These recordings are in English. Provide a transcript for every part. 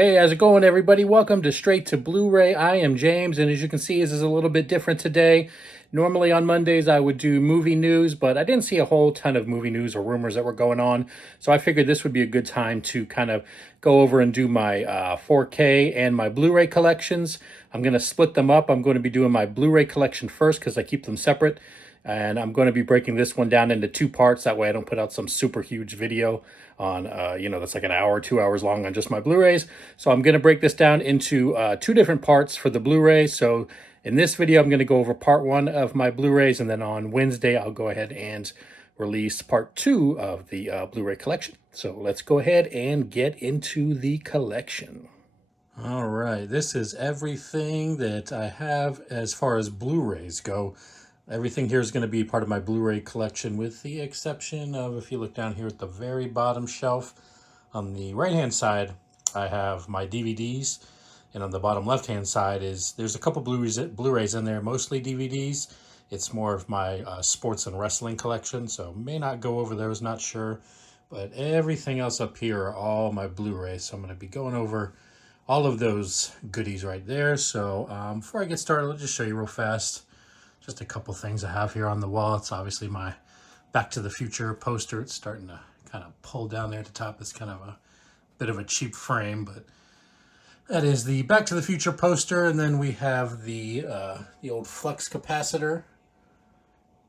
Hey, how's it going, everybody? Welcome to Straight to Blu-ray. I am James, and as you can see, this is a little bit different today. Normally on Mondays, I would do movie news, but I didn't see a whole ton of movie news or rumors that were going on, so I figured this would be a good time to kind of go over and do my 4K and my Blu-ray collections. I'm going to split them up. I'm going to be doing my Blu-ray collection first because I keep them separate. And I'm going to be breaking this one down into two parts. That way I don't put out some super huge video on, that's like an hour, 2 hours long on just my Blu-rays. So I'm going to break this down into two different parts for the Blu-ray. So in this video, I'm going to go over part one of my Blu-rays. And then on Wednesday, I'll go ahead and release part two of the Blu-ray collection. So let's go ahead and get into the collection. All right, this is everything that I have as far as Blu-rays go. Everything here is going to be part of my Blu-ray collection with the exception of, if you look down here at the very bottom shelf, on the right-hand side, I have my DVDs. And on the bottom left-hand side there's a couple Blu-rays in there, mostly DVDs. It's more of my sports and wrestling collection, so may not go over those, not sure. But everything else up here are all my Blu-rays, so I'm going to be going over all of those goodies right there. So before I get started, let's just show you real fast just a couple things I have here on the wall. It's obviously my Back to the Future poster. It's starting to kind of pull down there at the top. It's kind of a bit of a cheap frame, but that is the Back to the Future poster. And then we have the old flux capacitor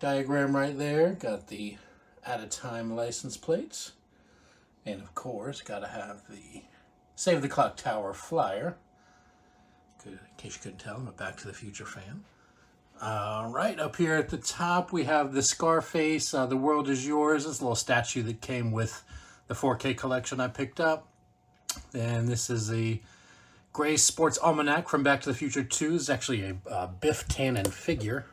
diagram right there. Got the out-of-time license plates. And of course, got to have the Save the Clock Tower flyer. In case you couldn't tell, I'm a Back to the Future fan. Right up here at the top, we have the Scarface, The World Is Yours. This little statue that came with the 4K collection I picked up. And this is a Gray Sports Almanac from Back to the Future 2. This is actually a Biff Tannen figure.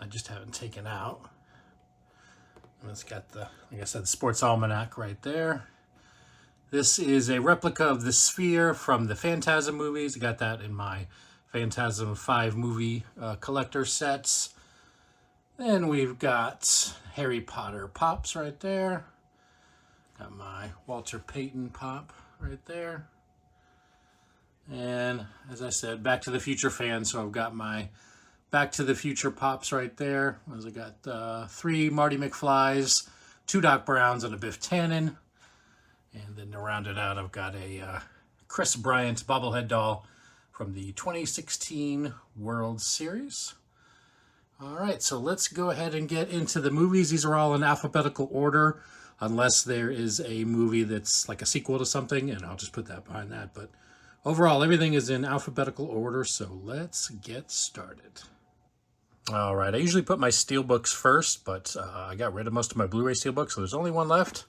I just haven't taken out. And it's got the, like I said, Sports Almanac right there. This is a replica of the Sphere from the Phantasm movies. I got that in my Phantasm 5 movie collector sets. Then we've got Harry Potter pops right there. Got my Walter Payton pop right there. And as I said, Back to the Future fan, so I've got my Back to the Future pops right there. I got 3 Marty McFlys, 2 Doc Browns, and a Biff Tannen. And then to round it out, I've got a Chris Bryant bobblehead doll from the 2016 World Series. All right, so let's go ahead and get into the movies. These are all in alphabetical order, unless there is a movie that's like a sequel to something, and I'll just put that behind that. But overall, everything is in alphabetical order, so let's get started. All right, I usually put my steelbooks first, but I got rid of most of my Blu-ray steelbooks, so there's only one left.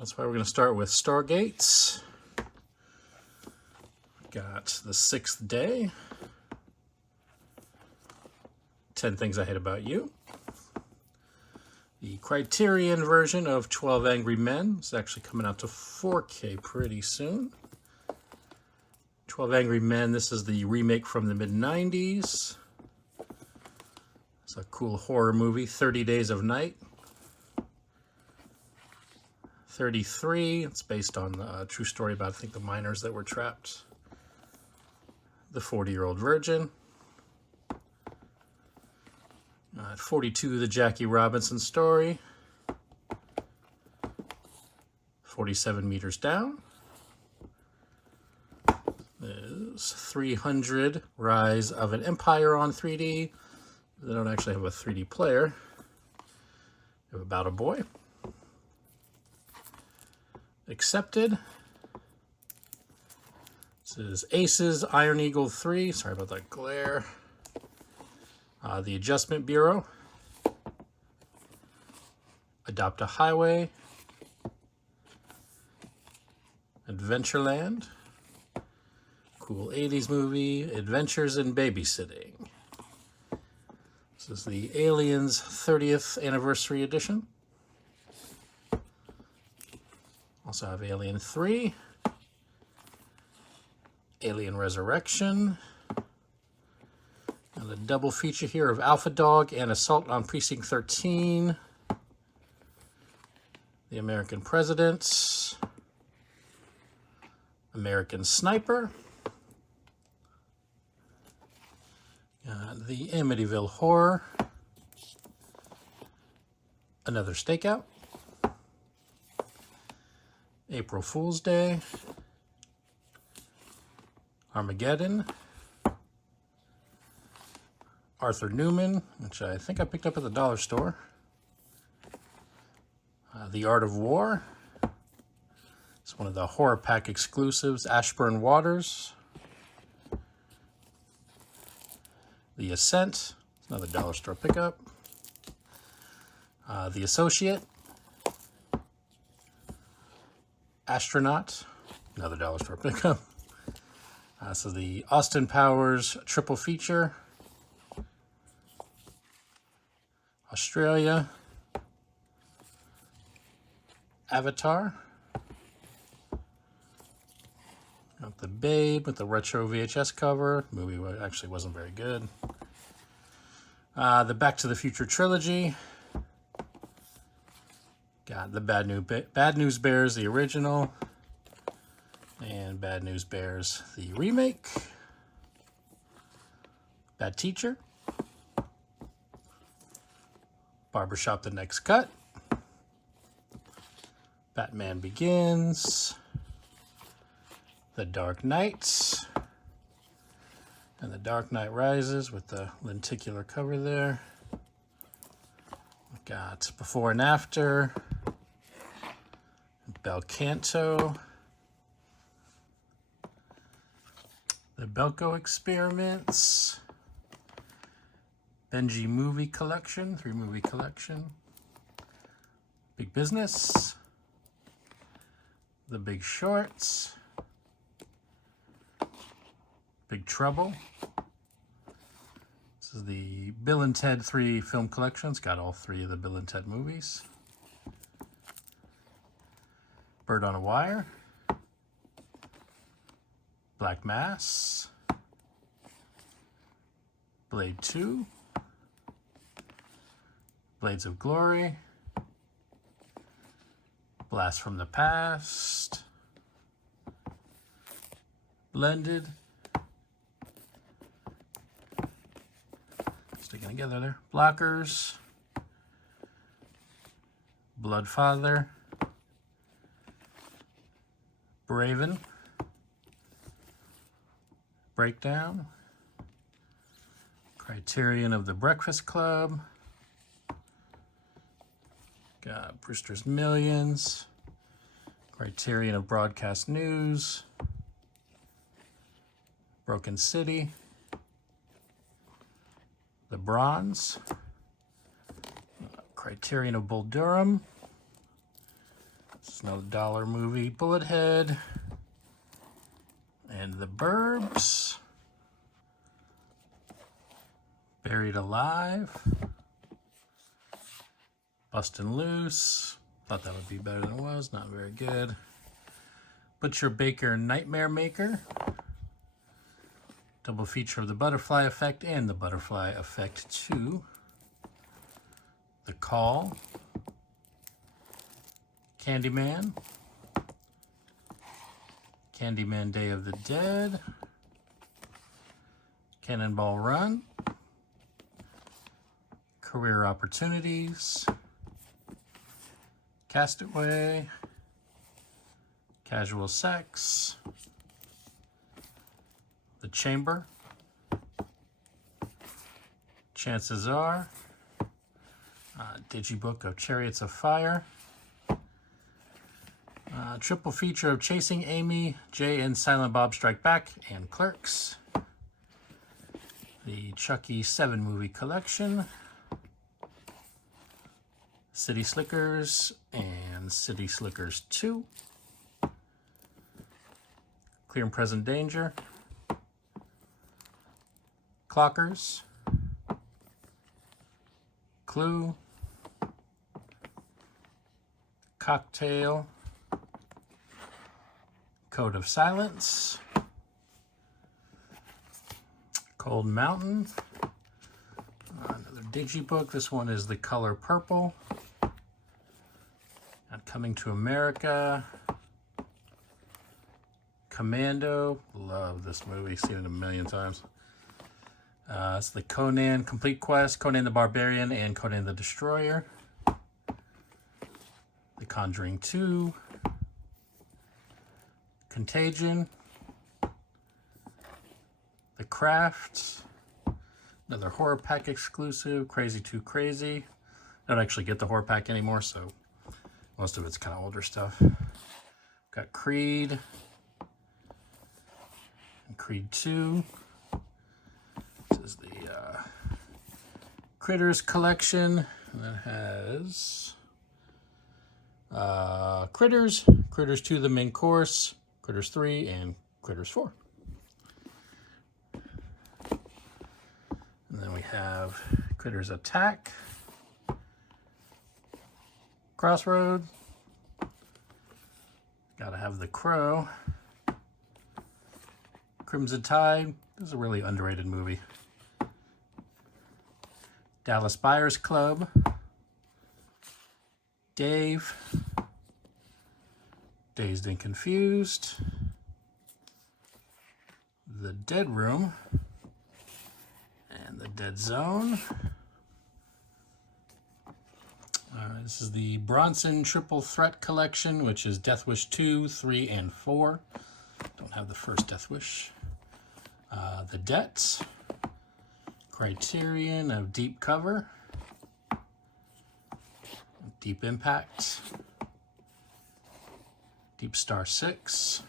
That's why we're going to start with Stargates. Got The Sixth Day, 10 Things I Hate About You, the Criterion version of 12 Angry Men. It's actually coming out to 4K pretty soon. 12 Angry Men, this is the remake from the mid-90s. It's a cool horror movie, 30 Days of Night. 33, it's based on a true story about, I think, the miners that were trapped. The 40-Year-Old Virgin. 42, The Jackie Robinson Story. 47 Meters Down. There's 300, Rise of an Empire on 3D. They don't actually have a 3D player. They have About a Boy. Accepted. This is Aces, Iron Eagle 3. Sorry about that glare. The Adjustment Bureau. Adopt a Highway. Adventureland. Cool 80s movie. Adventures in Babysitting. This is the Aliens 30th Anniversary Edition. Also have Alien 3. Alien Resurrection, and a double feature here of Alpha Dog and Assault on Precinct 13, The American Presidents, American Sniper. The Amityville Horror. Another Stakeout. April Fool's Day. Armageddon. Arthur Newman, which I think I picked up at the dollar store. The Art of War. It's one of the Horror Pack exclusives. Ashburn Waters. The Ascent. Another dollar store pickup. The Associate. Astronaut. Another dollar store pickup. So the Austin Powers triple feature. Australia. Avatar. Got the Babe with the retro VHS cover. The movie actually wasn't very good. The Back to the Future trilogy. Got the Bad News Bears, the original. And Bad News Bears, the remake. Bad Teacher. Barbershop, The Next Cut. Batman Begins. The Dark Knight. And The Dark Knight Rises with the lenticular cover there. We've got Before and After. Bel Canto. The Belko Experiments. Benji Movie Collection, 3-movie collection. Big Business. The Big Shorts. Big Trouble. This is the Bill and Ted 3 film collection. It's got all 3 of the Bill and Ted movies. Bird on a Wire. Black Mass. Blade 2. Blades of Glory. Blast from the Past. Blended. Sticking together there. Blockers. Bloodfather. Braven. Breakdown. Criterion of the Breakfast Club. Got Brewster's Millions. Criterion of Broadcast News. Broken City. The Bronze. Criterion of Bull Durham. This is another dollar movie. Bullethead. And The Burbs. Buried Alive. Bustin' Loose. Thought that would be better than it was. Not very good. Butcher Baker Nightmare Maker. Double feature of The Butterfly Effect and The Butterfly Effect 2. The Call. Candyman. Candyman Day of the Dead. Cannonball Run. Career Opportunities. Castaway. Casual Sex. The Chamber. Chances Are. Digibook of Chariots of Fire. Triple feature of Chasing Amy, Jay and Silent Bob Strike Back, and Clerks. The Chucky 7-movie collection. City Slickers and City Slickers 2. Clear and Present Danger. Clockers. Clue. Cocktail. Code of Silence. Cold Mountain. Another digibook. This one is The Color Purple. Coming to America. Commando. Love this movie. Seen it a million times. It's the Conan Complete Quest, Conan the Barbarian, and Conan the Destroyer. The Conjuring 2. Contagion. The Craft. Another horror pack exclusive. Crazy 2 Crazy. I don't actually get the horror pack anymore, so most of it's kind of older stuff. Got Creed. And Creed 2. This is the Critters collection. And that has Critters, Critters 2 the main course, Critters 3, and Critters 4. And then we have Critters Attack, Crossroad, gotta have The Crow, Crimson Tide. This is a really underrated movie. Dallas Buyers Club, Dave, Dazed and Confused, The Dead Room, and The Dead Zone. This is the Bronson Triple Threat Collection, which is Death Wish 2, 3, and 4. Don't have the first Death Wish. The Debt, Criterion of Deep Cover, Deep Impact, Deep Star 6,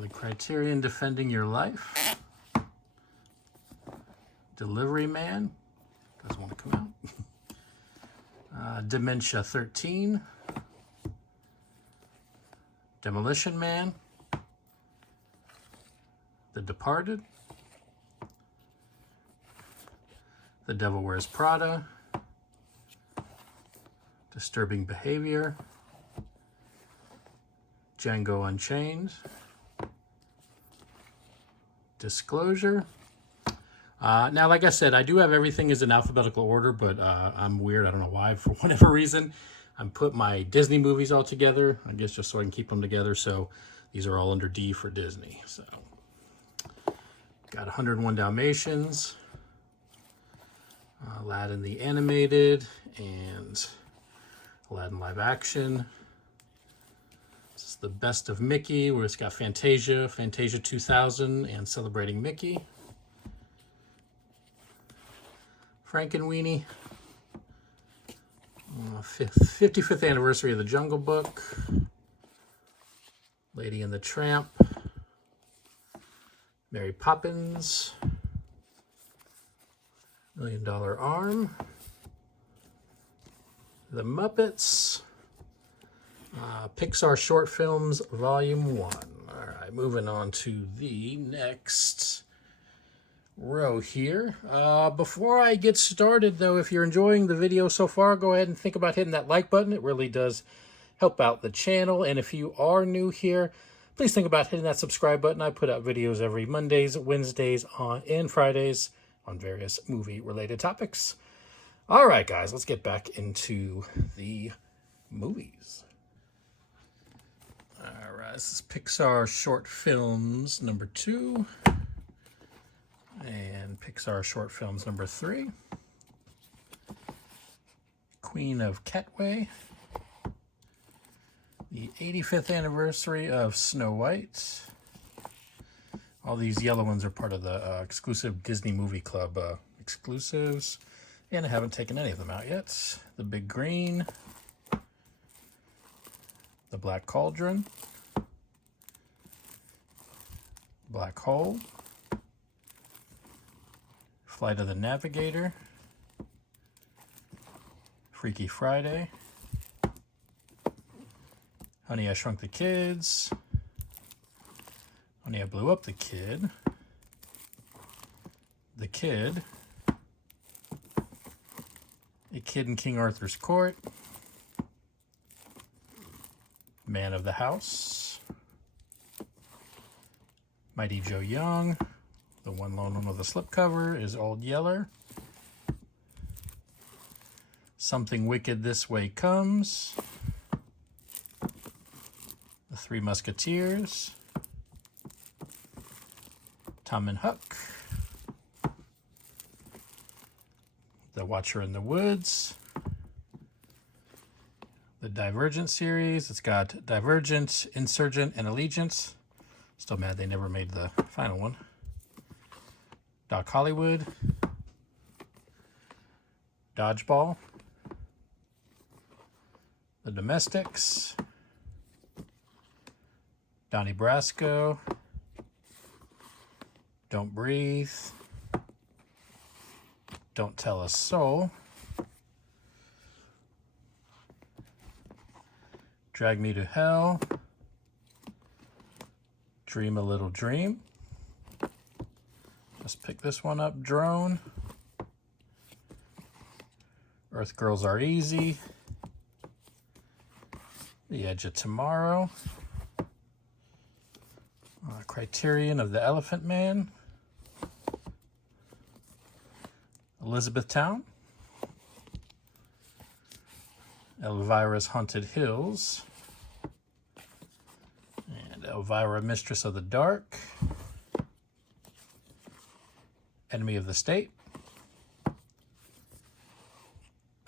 the Criterion Defending Your Life, Delivery Man, doesn't want to come out, Dementia 13, Demolition Man, The Departed, The Devil Wears Prada, Disturbing Behavior, Django Unchained, Disclosure. Now, like I said, I do have everything as in alphabetical order, but I'm weird. I don't know why. For whatever reason, I'm put my Disney movies all together. I guess just so I can keep them together. So these are all under D for Disney. So got 101 Dalmatians, Aladdin the Animated, and Aladdin Live Action. This is the Best of Mickey, where it's got Fantasia, Fantasia 2000, and Celebrating Mickey. Frankenweenie, 55th anniversary of the Jungle Book, Lady and the Tramp, Mary Poppins, $1 Million Arm, The Muppets, Pixar Short Films Volume 1. All right, moving on to the next row here. Before I get started, though, if you're enjoying the video so far, go ahead and think about hitting that like button. It really does help out the channel. And if you are new here, please think about hitting that subscribe button. I put out videos every Mondays, Wednesdays, and Fridays on various movie-related topics. All right, guys, let's get back into the movies. All right, this is Pixar Short Films number 2 and Pixar Short Films number 3. Queen of Ketway, the 85th anniversary of Snow White. All these yellow ones are part of the exclusive Disney Movie Club exclusives, and I haven't taken any of them out yet. The Big Green, The Black Cauldron, Black Hole, Flight of the Navigator, Freaky Friday, Honey, I Shrunk the Kids, Honey, I Blew Up the Kid, The Kid, A Kid in King Arthur's Court, Man of the House, Mighty Joe Young, the one lone one with a slipcover is Old Yeller, Something Wicked This Way Comes, The Three Musketeers, Tom and Huck. The Watcher in the Woods. The Divergent series. It's got Divergent, Insurgent, and Allegiance. Still mad they never made the final one. Doc Hollywood. Dodgeball. The Domestics. Donnie Brasco. Don't Breathe. Don't Tell a Soul. Drag Me to Hell. Dream a Little Dream. Let's pick this one up. Drone. Earth Girls Are Easy. The Edge of Tomorrow. Criterion of the Elephant Man. Elizabethtown. Elvira's Haunted Hills. And Elvira, Mistress of the Dark. Enemy of the State.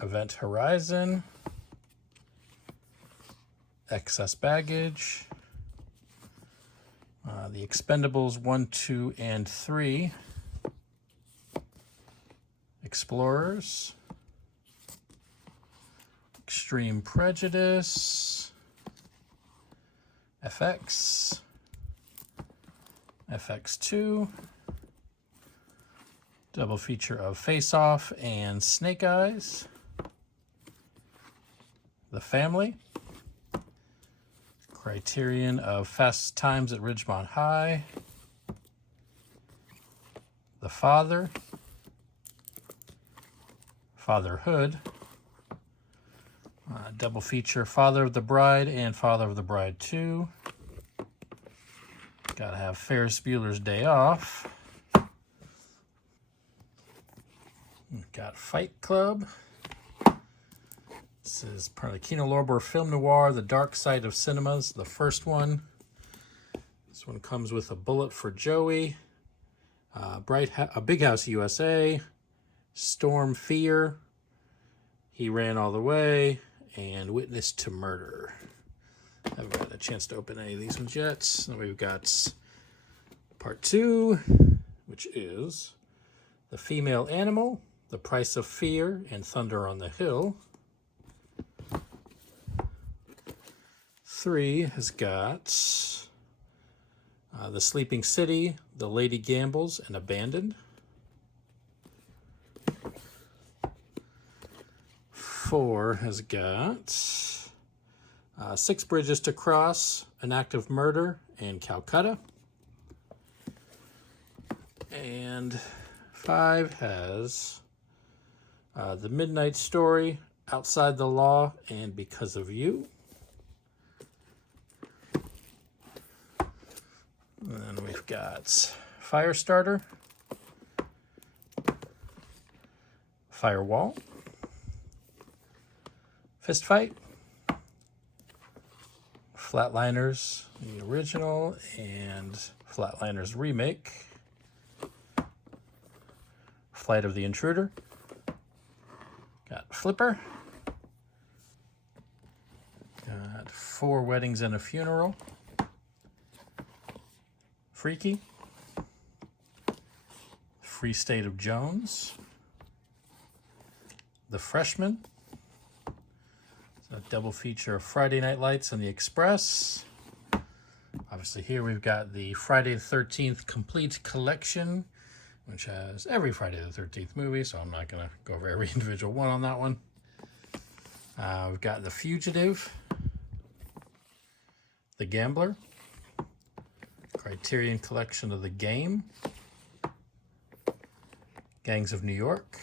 Event Horizon. Excess Baggage. The Expendables 1, 2, and 3. Explorers. Extreme Prejudice. FX. FX2. Double feature of Face Off and Snake Eyes. The Family. Criterion of Fast Times at Ridgemont High. The Father. Fatherhood. Double feature Father of the Bride and Father of the Bride 2. Gotta have Ferris Bueller's Day Off. Got Fight Club. This is part of the Kino Lorber Film Noir, The Dark Side of Cinemas, the first one. This one comes with A Bullet for Joey, A Big House USA, Storm Fear, He Ran All the Way, and Witness to Murder. I haven't had a chance to open any of these ones yet. So we've got part 2, which is The Female Animal, The Price of Fear, and Thunder on the Hill. 3 has got The Sleeping City, The Lady Gambles, and Abandoned. 4 has got 6 Bridges to Cross, An Act of Murder, and Calcutta. And 5 has The Midnight Story, Outside the Law, and Because of You. And then we've got Firestarter, Firewall, Fist Fight, Flatliners, the original, and Flatliners remake, Flight of the Intruder, got Flipper, got 4 Weddings and a Funeral, Freaky, Free State of Jones, The Freshman, so a double feature of Friday Night Lights and The Express. Obviously here we've got the Friday the 13th Complete Collection, which has every Friday the 13th movie, so I'm not going to go over every individual one on that one. We've got The Fugitive, The Gambler, Criterion Collection of The Game, Gangs of New York,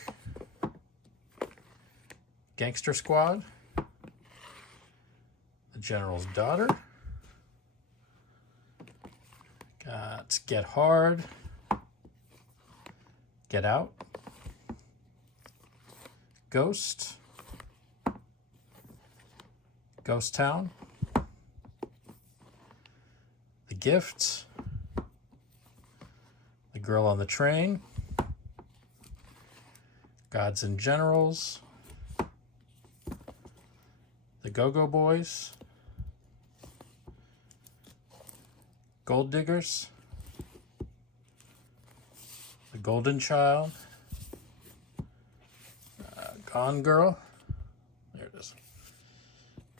Gangster Squad, The General's Daughter, got Get Hard, Get Out, Ghost, Ghost Town, The Gift, The Girl on the Train, Gods and Generals, The Go-Go Boys, Gold Diggers, The Golden Child, Gone Girl. There it is.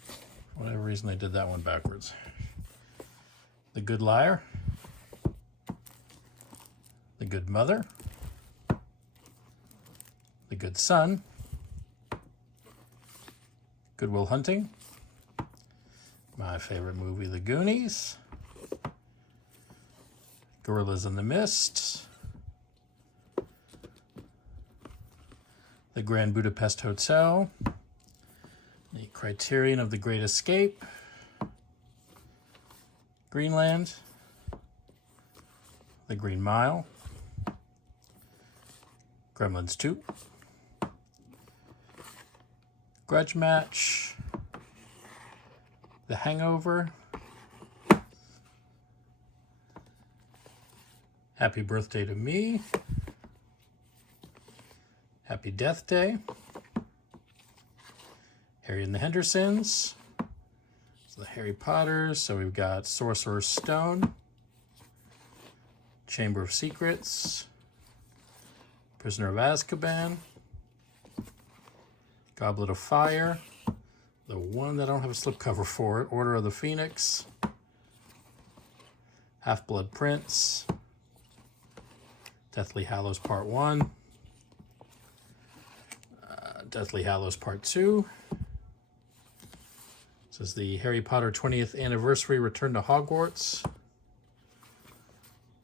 For whatever reason I did that one backwards. The Good Liar, The Good Mother, The Good Son, Good Will Hunting, my favorite movie, The Goonies, Gorillas in the Mist, The Grand Budapest Hotel, The Criterion of the Great Escape, Greenland, The Green Mile, Gremlins 2, Grudge Match, The Hangover, Happy Birthday to Me, Happy Death Day, Harry and the Hendersons, so the Harry Potters, so we've got Sorcerer's Stone, Chamber of Secrets, Prisoner of Azkaban, Goblet of Fire, the one that I don't have a slipcover for it, Order of the Phoenix, Half-Blood Prince, Deathly Hallows Part 1, Deathly Hallows Part 2. This is the Harry Potter 20th Anniversary Return to Hogwarts,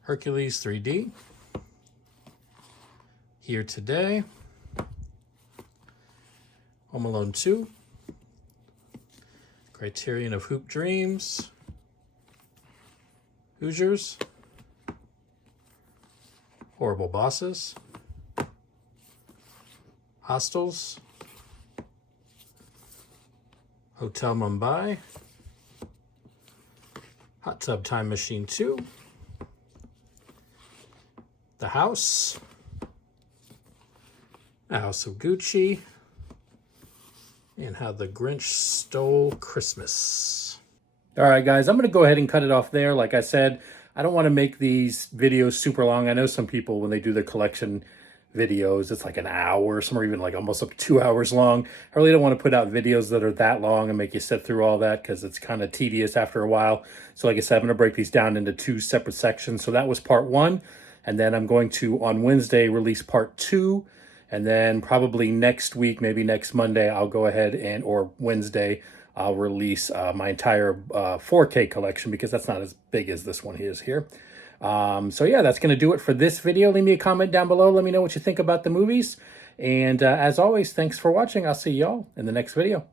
Hercules 3D, Here Today, Home Alone 2, Criterion of Hoop Dreams, Hoosiers, Horrible Bosses, Hostels, Hotel Mumbai, Hot Tub Time Machine 2, The House, The House of Gucci, and How the Grinch Stole Christmas. All right, guys, I'm going to go ahead and cut it off there. Like I said, I don't want to make these videos super long. I know some people, when they do their collection videos, it's like an hour, some are even like almost up to 2 hours long. I really don't want to put out videos that are that long and make you sit through all that, because it's kind of tedious after a while. So like I said, I'm going to break these down into 2 separate sections. So that was part 1, and then I'm going to, on Wednesday, release part 2, and then probably next week, maybe next Monday, I'll go ahead and, or Wednesday, I'll release my entire 4K collection, because that's not as big as this one is here. So yeah, that's going to do it for this video. Leave me a comment down below. Let me know what you think about the movies. And as always, thanks for watching. I'll see y'all in the next video.